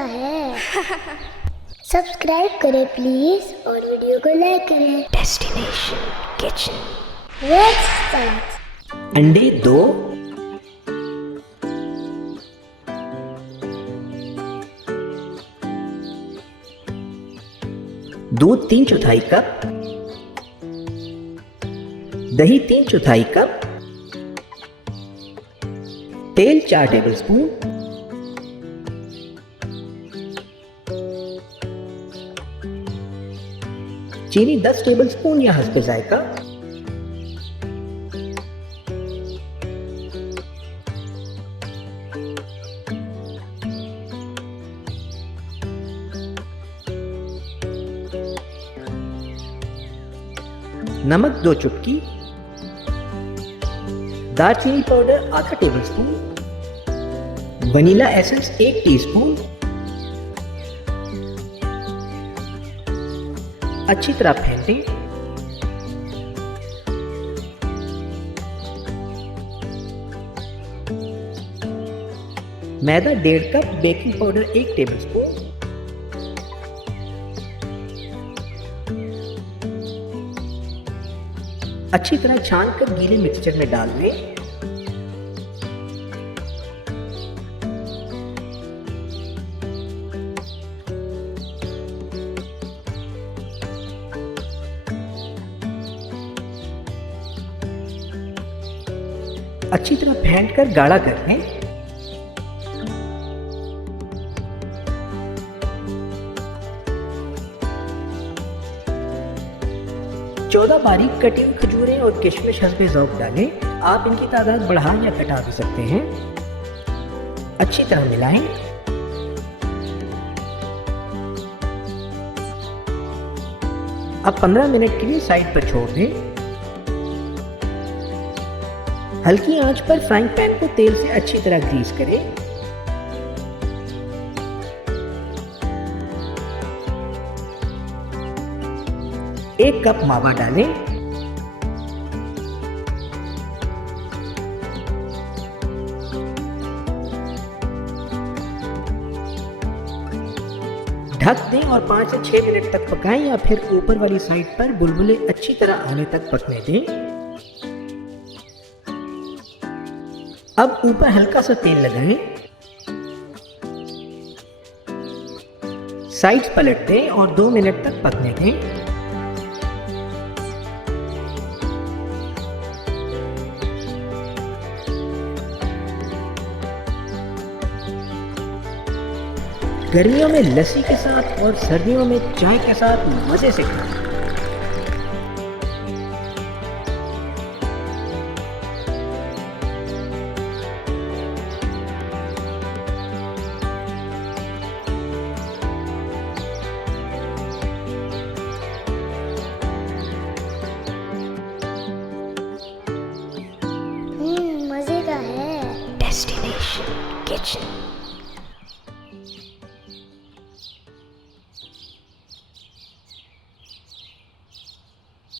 का है। सब्सक्राइब करें प्लीज और वीडियो को लाइक करें। Destination kitchen. Let's start. अंडे 2, दूध 3/4 कप, दही 3/4 कप, तेल 4 टेबलस्पून, चीनी 10 टेबलस्पून या हस्बे जायका, नमक 2 चुटकी, दालचीनी पाउडर आधा टेबलस्पून, वनीला एसेंस 1 टीस्पून, अच्छी तरह फेंटें। मैदा 1.5 कप, बेकिंग पाउडर 1 टेबलस्पून, अच्छी तरह छानकर गीले मिक्सचर में डाल लें। अच्छी तरह फेंटकर गाढ़ा कर लें। चौदह बारीक कटी हुई खजूरें और किशमिश हस्बे ज़ौक़ डालें। आप इनकी तादाद बढ़ा या घटा भी सकते हैं। अच्छी तरह मिलाएं। अब 15 मिनट के लिए साइड पर छोड़ दें। हल्की आंच पर फ्राइंग पैन को तेल से अच्छी तरह ग्रीस करें। एक कप मावा डालें। ढक दें और 5 से 6 मिनट तक पकाएं या फिर ऊपर वाली साइड पर बुलबुले अच्छी तरह आने तक पकने दें। अब ऊपर हल्का सा तेल लगाएं। साइड्स पलट दें और 2 मिनट तक पकने दें। गर्मियों में लस्सी के साथ और सर्दियों में चाय के साथ मजे से खाएं। मजे का है। Destination kitchen.